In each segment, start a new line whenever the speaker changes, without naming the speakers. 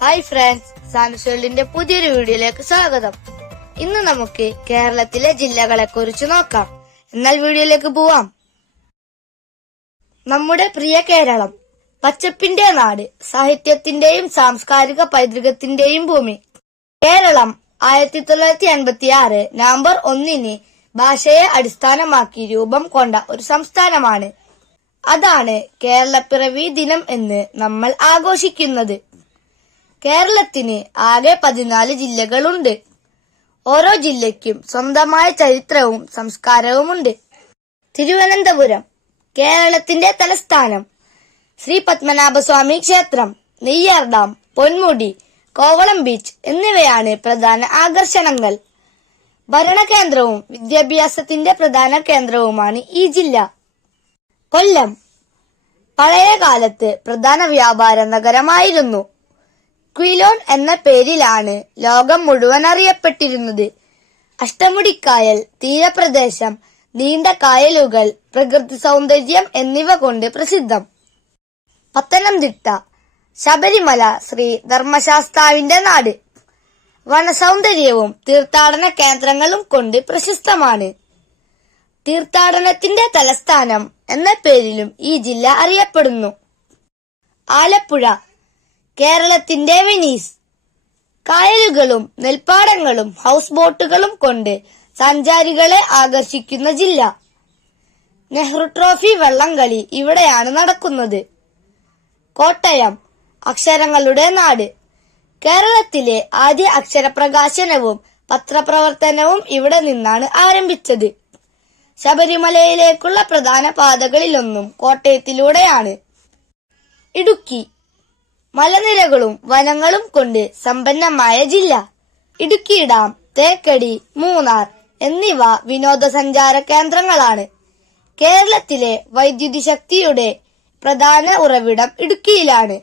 Hi friends sans വേൾഡിന്റെ പുതിയൊരു വീഡിയോയിലേക്ക് സ്വാഗതം. ഇന്ന് നമുക്ക് കേരളത്തിലെ ജില്ലകളെ കുറിച്ച് നോക്കാം. എന്നാൽ വീഡിയോയിലേക്ക് പോവാം. നമ്മുടെ പ്രിയ കേരളം പച്ചപ്പിന്റെ നാട് സാഹിത്യത്തിന്റെയും സാംസ്കാരിക പൈതൃകത്തിന്റെയും ഭൂമി. കേരളം ആയിരത്തി തൊള്ളായിരത്തി അൻപത്തി ആറ് നവംബർ ഒന്നിന് ഭാഷയെ അടിസ്ഥാനമാക്കി രൂപം കൊണ്ട ഒരു സംസ്ഥാനമാണ്. അതാണ് കേരളപ്പിറവി ദിനം എന്ന് നമ്മൾ ആഘോഷിക്കുന്നത്. കേരളത്തിന് ആകെ പതിനാല് ജില്ലകളുണ്ട്. ഓരോ ജില്ലയ്ക്കും സ്വന്തമായ ചരിത്രവും സംസ്കാരവുമുണ്ട്. തിരുവനന്തപുരം കേരളത്തിന്റെ തലസ്ഥാനം. ശ്രീ പത്മനാഭസ്വാമി ക്ഷേത്രം നെയ്യാർ ഡാം പൊന്മുടി കോവളം ബീച്ച് എന്നിവയാണ് പ്രധാന ആകർഷണങ്ങൾ. ഭരണകേന്ദ്രവും വിദ്യാഭ്യാസത്തിന്റെ പ്രധാന കേന്ദ്രവുമാണ് ഈ ജില്ല. കൊല്ലം പഴയ കാലത്ത് പ്രധാന വ്യാപാര നഗരമായിരുന്നു. ക്വിലോൺ എന്ന പേരിലാണ് ലോകം മുഴുവൻ അറിയപ്പെട്ടിരുന്നത്. അഷ്ടമുടിക്കായൽ തീരപ്രദേശം നീണ്ട കായലുകൾ പ്രകൃതി സൗന്ദര്യം എന്നിവ കൊണ്ട് പ്രസിദ്ധം. പത്തനംതിട്ട ശബരിമല ശ്രീ ധർമ്മശാസ്താവിന്റെ നാട്. വനസൗന്ദര്യവും തീർത്ഥാടന കേന്ദ്രങ്ങളും കൊണ്ട് പ്രശസ്തമാണ്. തീർത്ഥാടനത്തിന്റെ തലസ്ഥാനം എന്ന പേരിലും ഈ ജില്ല അറിയപ്പെടുന്നു. ആലപ്പുഴ കേരളത്തിന്റെ വെനീസ്. കായലുകളും നെൽപ്പാടങ്ങളും ഹൗസ് ബോട്ടുകളും കൊണ്ട് സഞ്ചാരികളെ ആകർഷിക്കുന്ന ജില്ല. നെഹ്റു ട്രോഫി വള്ളംകളി ഇവിടെയാണ് നടക്കുന്നത്. കോട്ടയം അക്ഷരങ്ങളുടെ നാട്. കേരളത്തിലെ ആദ്യ അക്ഷരപ്രകാശനവും പത്രപ്രവർത്തനവും ഇവിടെ നിന്നാണ് ആരംഭിച്ചത്. ശബരിമലയിലേക്കുള്ള പ്രധാന പാതകളിലൊന്നും കോട്ടയത്തിലൂടെയാണ്. ഇടുക്കി മലനിരകളും വനങ്ങളും കൊണ്ട് സമ്പന്നമായ ജില്ല. ഇടുക്കി ഡാം തേക്കടി മൂന്നാർ എന്നിവ വിനോദസഞ്ചാര കേന്ദ്രങ്ങളാണ്. കേരളത്തിലെ വൈദ്യുതി ശക്തിയുടെ പ്രധാന ഉറവിടം ഇടുക്കിയിലാണ്.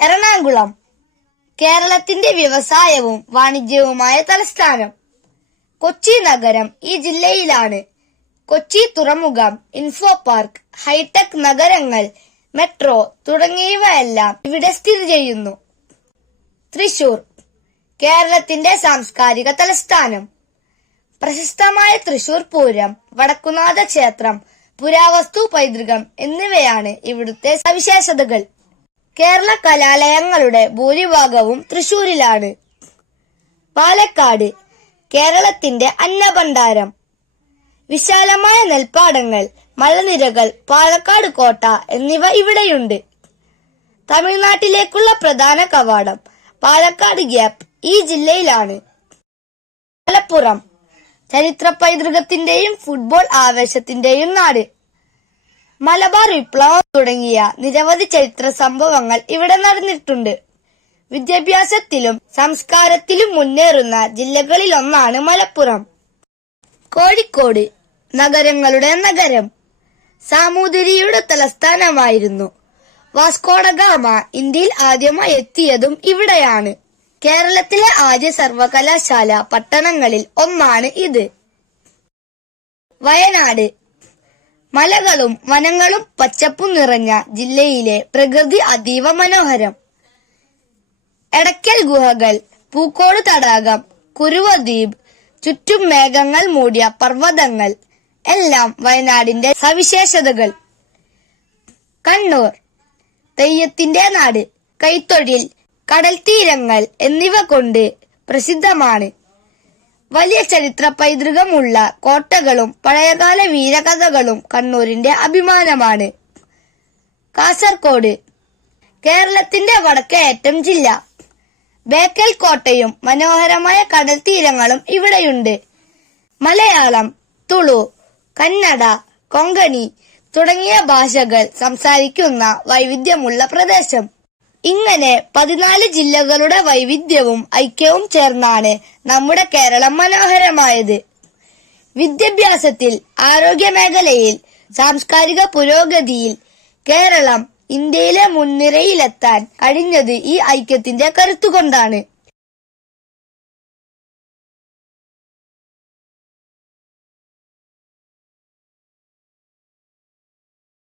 എറണാകുളം കേരളത്തിന്റെ വ്യവസായവും വാണിജ്യവുമായ തലസ്ഥാനം. കൊച്ചി നഗരം ഈ ജില്ലയിലാണ്. കൊച്ചി തുറമുഖം ഇൻഫോ പാർക്ക് ഹൈടെക് നഗരങ്ങൾ മെട്രോ തുടങ്ങിയവയെല്ലാം ഇവിടെ സ്ഥിതി ചെയ്യുന്നു. തൃശൂർ കേരളത്തിന്റെ സാംസ്കാരിക തലസ്ഥാനം. പ്രശസ്തമായ തൃശൂർ പൂരം വടക്കുനാഥ ക്ഷേത്രം പുരാവസ്തു പൈതൃകം എന്നിവയാണ് ഇവിടുത്തെ സവിശേഷതകൾ. കേരള കലാലയങ്ങളുടെ ഭൂരിഭാഗവും തൃശൂരിലാണ്. പാലക്കാട് കേരളത്തിന്റെ അന്നഭണ്ഡാരം. വിശാലമായ നെൽപ്പാടങ്ങൾ മലനിരകൾ പാലക്കാട് കോട്ട എന്നിവ ഇവിടെയുണ്ട്. തമിഴ്നാട്ടിലേക്കുള്ള പ്രധാന കവാടം പാലക്കാട് ഗ്യാപ്പ് ഈ ജില്ലയിലാണ്. മലപ്പുറം ചരിത്ര പൈതൃകത്തിന്റെയും ഫുട്ബോൾ ആവേശത്തിന്റെയും നാട്. മലബാർ വിപ്ലവം തുടങ്ങിയ നിരവധി ചരിത്ര സംഭവങ്ങൾ ഇവിടെ നടന്നിട്ടുണ്ട്. വിദ്യാഭ്യാസത്തിലും സംസ്കാരത്തിലും മുന്നേറുന്ന ജില്ലകളിലൊന്നാണ് മലപ്പുറം. കോഴിക്കോട് നഗരങ്ങളുടെ നഗരം. സാമൂതിരിയുടെ തലസ്ഥാനമായിരുന്നു. വാസ്കോഡഗാമ ഇന്ത്യയിൽ ആദ്യമായി എത്തിയതും ഇവിടെയാണ്. കേരളത്തിലെ ആദ്യ സർവകലാശാല പട്ടണങ്ങളിൽ ഒന്നാണ് ഇത്. വയനാട്. മലകളും വനങ്ങളും പച്ചപ്പും നിറഞ്ഞ ജില്ലയിലെ പ്രകൃതി അതീവ മനോഹരം. എടക്കൽ ഗുഹകൾ പൂക്കോട് തടാകം കുരുവദ്വീപ് ചുറ്റും മേഘങ്ങൾ മൂടിയ പർവതങ്ങൾ എല്ലാം വയനാടിന്റെ സവിശേഷതകൾ. കണ്ണൂർ തെയ്യത്തിന്റെ നാട് കൈത്തൊഴിൽ കടൽ തീരങ്ങൾ എന്നിവ കൊണ്ട് പ്രസിദ്ധമാണ്. വലിയ ചരിത്ര പൈതൃകമുള്ള കോട്ടകളും പഴയകാല വീരകഥകളും കണ്ണൂരിന്റെ അഭിമാനമാണ്. കാസർകോട് കേരളത്തിന്റെ വടക്കേയറ്റം ജില്ല. ബേക്കൽ കോട്ടയും മനോഹരമായ കടൽ തീരങ്ങളും ഇവിടെയുണ്ട്. മലയാളം തുളു കന്നഡ കൊങ്കണി തുടങ്ങിയ ഭാഷകൾ സംസാരിക്കുന്ന വൈവിധ്യമുള്ള പ്രദേശം. ഇങ്ങനെ പതിനാല് ജില്ലകളുടെ വൈവിധ്യവും ഐക്യവും ചേർന്നാണ് നമ്മുടെ കേരളം മനോഹരമായത്. വിദ്യാഭ്യാസത്തിൽ ആരോഗ്യ മേഖലയിൽ സാംസ്കാരിക പുരോഗതിയിൽ കേരളം ഇന്ത്യയിലെ മുൻനിരയിലെത്താൻ കഴിഞ്ഞത് ഈ ഐക്യത്തിന്റെ കരുത്തുകൊണ്ടാണ്.